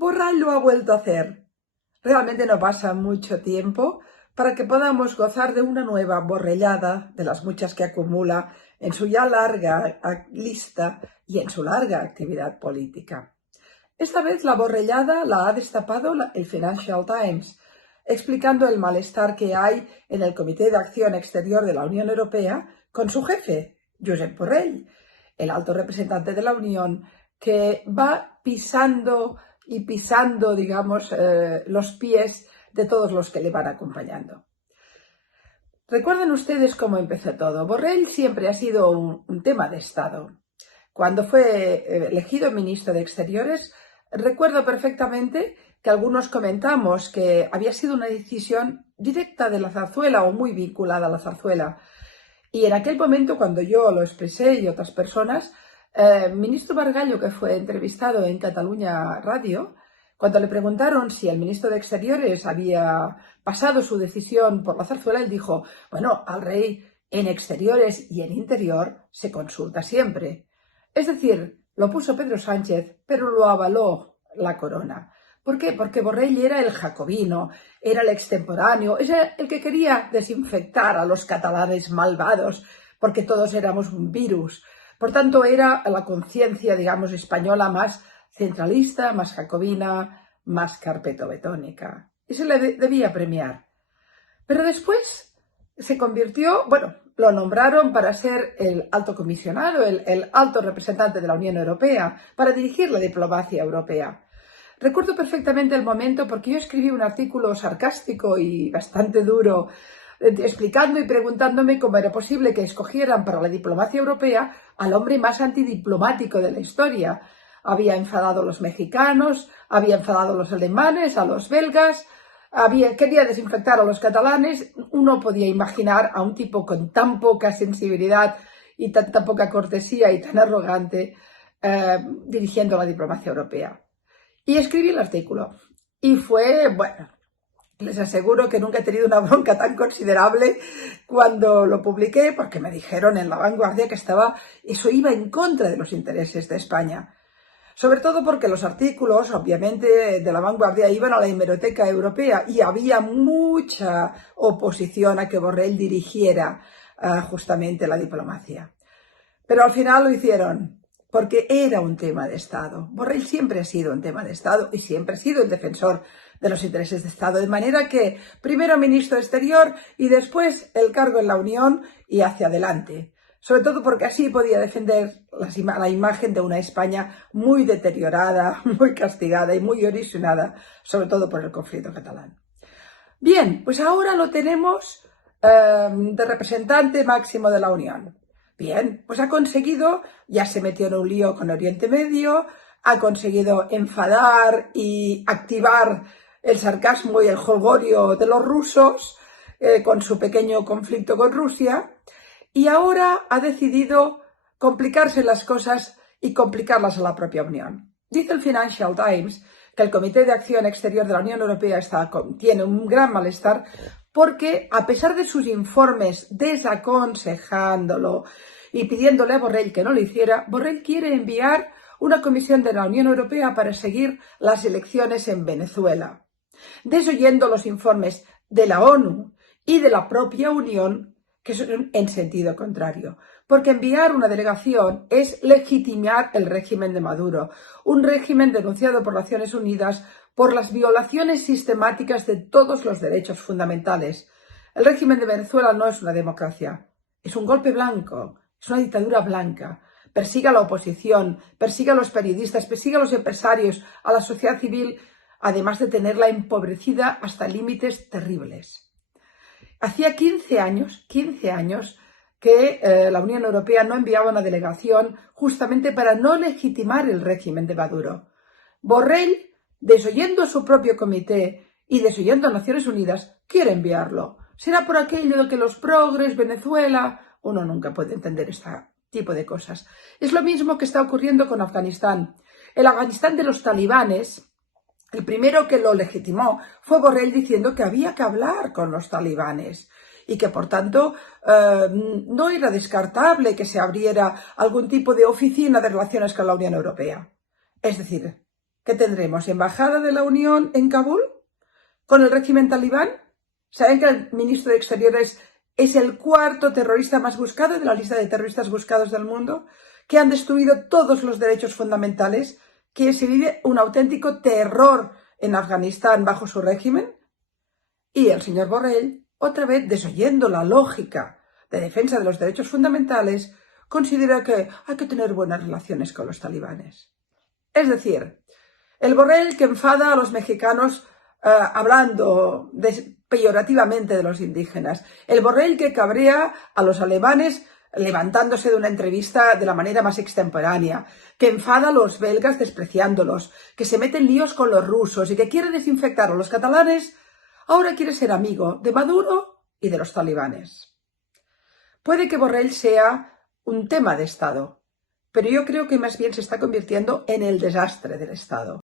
Borrell lo ha vuelto a hacer. Realmente no pasa mucho tiempo para que podamos gozar de una nueva borrellada de las muchas que acumula en su ya larga lista y en su larga actividad política. Esta vez la borrellada la ha destapado el Financial Times, explicando el malestar que hay en el Comité de Acción Exterior de la Unión Europea con su jefe, Josep Borrell, el alto representante de la Unión, que va pisando, digamos, los pies de todos los que le van acompañando. Recuerden ustedes cómo empezó todo. Borrell siempre ha sido un tema de Estado. Cuando fue elegido ministro de Exteriores, recuerdo perfectamente que algunos comentamos que había sido una decisión directa de la zarzuela o muy vinculada a la zarzuela. Y en aquel momento, cuando yo lo expresé y otras personas, ministro Bargallo, que fue entrevistado en Cataluña Radio, cuando le preguntaron si el ministro de Exteriores había pasado su decisión por la zarzuela, él dijo, bueno, al rey en Exteriores y en Interior se consulta siempre. Es decir, lo puso Pedro Sánchez, pero lo avaló la corona. ¿Por qué? Porque Borrell era el jacobino, era el extemporáneo, era el que quería desinfectar a los catalanes malvados, porque todos éramos un virus. Por tanto, era la conciencia, digamos, española más centralista, más jacobina, más carpetobetónica. Y se le debía premiar. Pero después se convirtió, bueno, lo nombraron para ser el alto comisionado, el alto representante de la Unión Europea, para dirigir la diplomacia europea. Recuerdo perfectamente el momento porque yo escribí un artículo sarcástico y bastante duro explicando y preguntándome cómo era posible que escogieran para la diplomacia europea al hombre más antidiplomático de la historia. Había enfadado a los mexicanos, había enfadado a los alemanes, a los belgas, quería desinfectar a los catalanes. Uno podía imaginar a un tipo con tan poca sensibilidad y tanta poca cortesía y tan arrogante dirigiendo la diplomacia europea. Y escribí el artículo. Y fue, bueno, les aseguro que nunca he tenido una bronca tan considerable cuando lo publiqué, porque me dijeron en La Vanguardia que eso iba en contra de los intereses de España. Sobre todo porque los artículos, obviamente, de La Vanguardia iban a la hemeroteca europea y había mucha oposición a que Borrell dirigiera justamente la diplomacia. Pero al final lo hicieron, porque era un tema de Estado. Borrell siempre ha sido un tema de Estado y siempre ha sido el defensor de los intereses de Estado, de manera que primero ministro de Exterior y después el cargo en la Unión y hacia adelante. Sobre todo porque así podía defender la imagen de una España muy deteriorada, muy castigada y muy erosionada, sobre todo por el conflicto catalán. Bien, pues ahora lo tenemos de representante máximo de la Unión. Bien, pues ha conseguido, ya se metió en un lío con Oriente Medio, ha conseguido enfadar y activar el sarcasmo y el jolgorio de los rusos con su pequeño conflicto con Rusia, y ahora ha decidido complicarse las cosas y complicarlas a la propia Unión. Dice el Financial Times que el Comité de Acción Exterior de la Unión Europea tiene un gran malestar porque, a pesar de sus informes desaconsejándolo y pidiéndole a Borrell que no lo hiciera, Borrell quiere enviar una comisión de la Unión Europea para seguir las elecciones en Venezuela, desoyendo los informes de la ONU y de la propia Unión, que son en sentido contrario. Porque enviar una delegación es legitimar el régimen de Maduro, un régimen denunciado por Naciones Unidas por las violaciones sistemáticas de todos los derechos fundamentales. El régimen de Venezuela no es una democracia, es un golpe blanco, es una dictadura blanca. Persigue a la oposición, persigue a los periodistas, persigue a los empresarios, a la sociedad civil, además de tenerla empobrecida hasta límites terribles. Hacía 15 años que la Unión Europea no enviaba una delegación justamente para no legitimar el régimen de Maduro. Borrell, desoyendo a su propio comité y desoyendo a Naciones Unidas, quiere enviarlo. ¿Será por aquello de que los progres, Venezuela? Uno nunca puede entender este tipo de cosas. Es lo mismo que está ocurriendo con Afganistán. El Afganistán de los talibanes, el primero que lo legitimó fue Borrell diciendo que había que hablar con los talibanes y que, por tanto, no era descartable que se abriera algún tipo de oficina de relaciones con la Unión Europea. Es decir, ¿Qué tendremos? ¿Embajada de la Unión en Kabul con el régimen talibán? ¿Saben que el ministro de Exteriores es el cuarto terrorista más buscado de la lista de terroristas buscados del mundo? Que han destruido todos los derechos fundamentales, que se vive un auténtico terror en Afganistán bajo su régimen. Y el señor Borrell, otra vez desoyendo la lógica de defensa de los derechos fundamentales, considera que hay que tener buenas relaciones con los talibanes. Es decir, el Borrell que enfada a los mexicanos hablando peyorativamente de los indígenas, el Borrell que cabrea a los alemanes levantándose de una entrevista de la manera más extemporánea, que enfada a los belgas despreciándolos, que se mete en líos con los rusos y que quiere desinfectar a los catalanes, ahora quiere ser amigo de Maduro y de los talibanes. Puede que Borrell sea un tema de Estado, pero yo creo que más bien se está convirtiendo en el desastre del Estado.